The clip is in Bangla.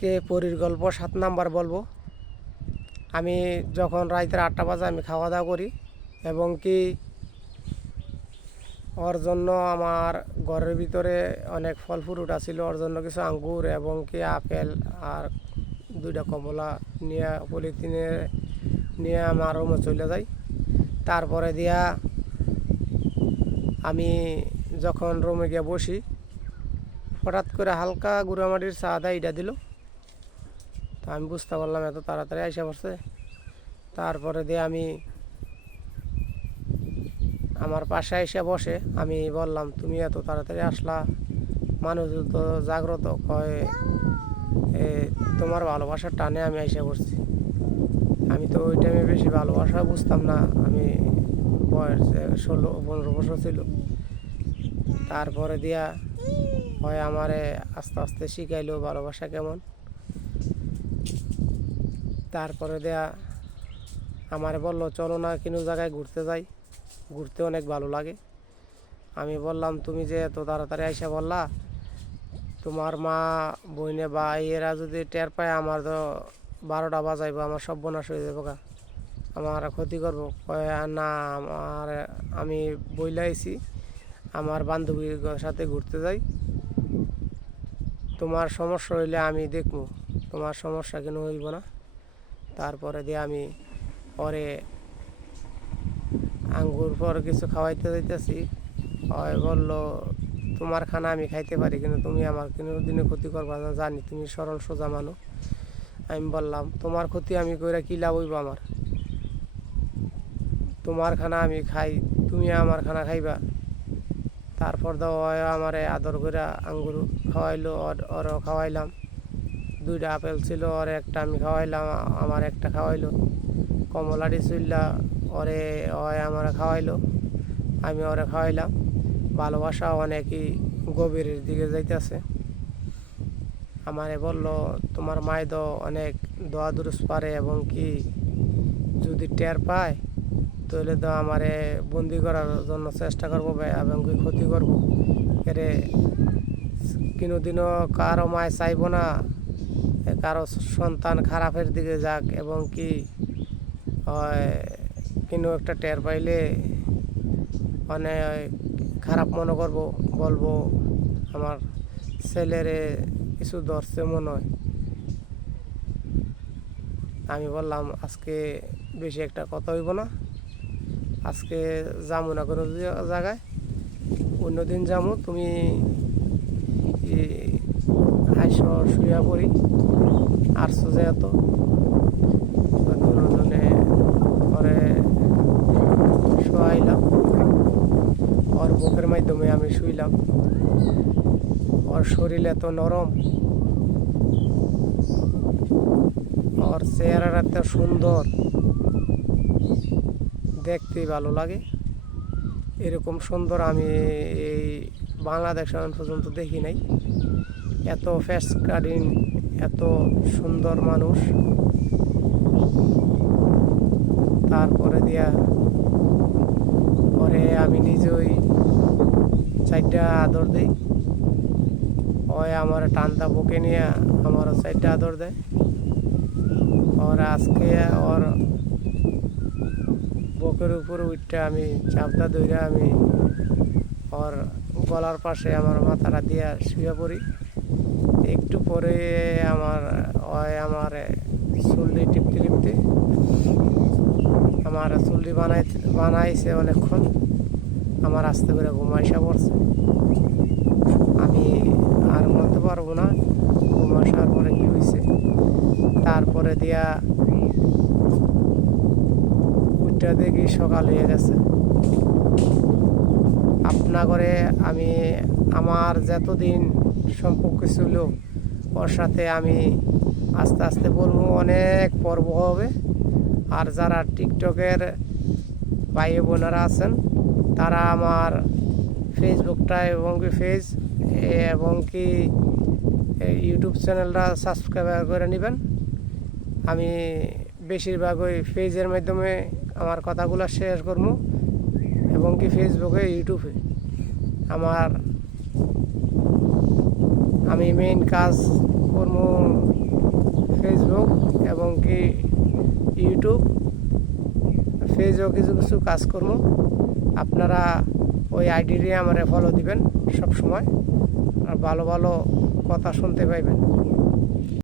আজকে পরীর গল্প 7 নাম্বার বলবো। আমি যখন রাতের 8টা বাজে আমি খাওয়া দাওয়া করি এবং কি ওর জন্য আমার ঘরের ভিতরে অনেক ফল ফ্রুট আছিল, ওর জন্য কিছু আঙ্গুর এবং কি আপেল আর 2টা কমলা নিয়ে পলিথিনে নিয়ে আমার রুমে চলে যাই। তারপরে দিয়া আমি যখন রুমে গিয়ে বসি, হঠাৎ করে হালকা গুঁড়ামাটির চা দেয় এটা দিল। তো আমি বুঝতে পারলাম এত তাড়াতাড়ি আইসা পড়ছে। তারপরে দিয়ে আমি আমার পাশে এসে বসে আমি বললাম, তুমি এত তাড়াতাড়ি আসলা, মানুষ তো জাগ্রত কয় তোমার ভালোবাসার টানে আমি এসে পড়ছি। আমি তো ওই টাইমে বেশি ভালোবাসা বুঝতাম না, আমি বয়স 16-15 বছর ছিল। তারপরে দিয়া হয় আমারে আস্তে আস্তে শিখাইলো ভালোবাসা কেমন। তারপরে দেয়া আমারে বললো, চলো না কোনো জায়গায় ঘুরতে যাই, ঘুরতে অনেক ভালো লাগে। আমি বললাম, তুমি যে এত তাড়াতাড়ি আইসা বললা, তোমার মা বইনে বা এরা যদি টের পায় আমার তো 12টা বাজাইবো, আমার সর্বনাশ হয়ে যাবো, আমার ক্ষতি করবো। না, আমি বইলাইছি আমার বান্ধবীর সাথে ঘুরতে যাই, তোমার সমস্যা হইলে আমি দেখবো, তোমার সমস্যা কেন হইব না। তারপরে দিয়ে আমি পরে আঙ্গুর পর কিছু খাওয়াইতে যাইতেছি, ওই বললো, তোমার খানা আমি খাইতে পারি কিন্তু তুমি আমার কোনো দিনে ক্ষতি করবা না, জানি তুমি সরল সোজা মানুষ। আমি বললাম, তোমার ক্ষতি আমি কইরা কি লাভ হইব আমার? তোমার খানা আমি খাই, তুমি আমার খানা খাইবা। তারপর দাও আমারে আদর করে আঙ্গুর খাওয়াইলো, ওরও খাওয়াইলাম। 2টা আপেল ছিল, ওর একটা আমি খাওয়াইলাম, আমার একটা খাওয়াইলো। কমলাটি চুল্লা ওরে আমার খাওয়াইলো, আমি ওরে খাওয়াইলাম। ভালোবাসা অনেকই গভীরের দিকে যাইতেছে। আমারে বললো, তোমার মায় তো অনেক দোয়া দুরুস পারে এবং কি যদি টের পায় তাহলে তো আমারে বন্দি করার জন্য চেষ্টা করবো এবং কি ক্ষতি করবো। এরে কোনোদিনও কারো মায় চাইবো না কারো সন্তান খারাপের দিকে যাক, এবং কি কোনো একটা টের পাইলে মানে খারাপ মনে করবো, বলবো আমার ছেলেরে কিছু ধরছে মনে হয়। আমি বললাম, আজকে বেশি একটা কথা হইব না, আজকে যাবো না কোনো জায়গায়, অন্যদিন যাবো। তুমি আইসো, শুয়া পড়ি, আসছো যেহেতু দুজনে পরে শোয়াইলাম, ওর বুকের মাধ্যমে আমি শুইলাম। ওর শরীর এত নরম, ওর চেহারাটা এত সুন্দর, দেখতেই ভালো লাগে। এরকম সুন্দর আমি এই বাংলাদেশ পর্যন্ত দেখি নাই। এত ফেস কাটিং, এত সুন্দর মানুষ। তারপরে দিয়া পরে আমি নিজেই 4টা আদর দিই, ওই আমার টানটা বুকে নিয়ে আমারও 4টা আদর দেয়। ওর আজকে ওর বুকের উপর উঠটা আমি চাপটা ধরে আমি ওর গলার পাশে আমার মাথাটা দিয়ে শুয়ে পড়ি। একটু পরে আমার চুল্লি টিপতে টিপতে আমার চুল্লি বানাইছে অনেকক্ষণ, আমার আস্তে করে ঘুম আসা পড়ছে। আমি আর বলতে পারবো না ঘুম আসার পরে কি হয়েছে। তারপরে দিয়া উঠটা দেখি সকাল হয়ে গেছে। আপনা করে আমি আমার যতদিন সম্পর্ক ছিল ওর সাথে আমি আস্তে আস্তে বলবো অনেক পর্ব হবে। আর যারা টিকটকের ভাই বোনেরা আছেন তারা আমার ফেসবুকটা এবং কি এবং কি ইউটিউব চ্যানেলটা সাবস্ক্রাইব করে নেবেন। আমি বেশিরভাগ ওই পেজের মাধ্যমে আমার কথাগুলো শেয়ার করবো এবং কি ফেসবুকে ইউটিউবে আমি মেইন কাজ করবো ফেসবুক এবং কি ইউটিউব পেজেও কিছু কিছু কাজ করবো। আপনারা ওই আইডিতে আমারে ফলো দিবেন সব সময়, আর ভালো ভালো কথা শুনতে পাইবেন।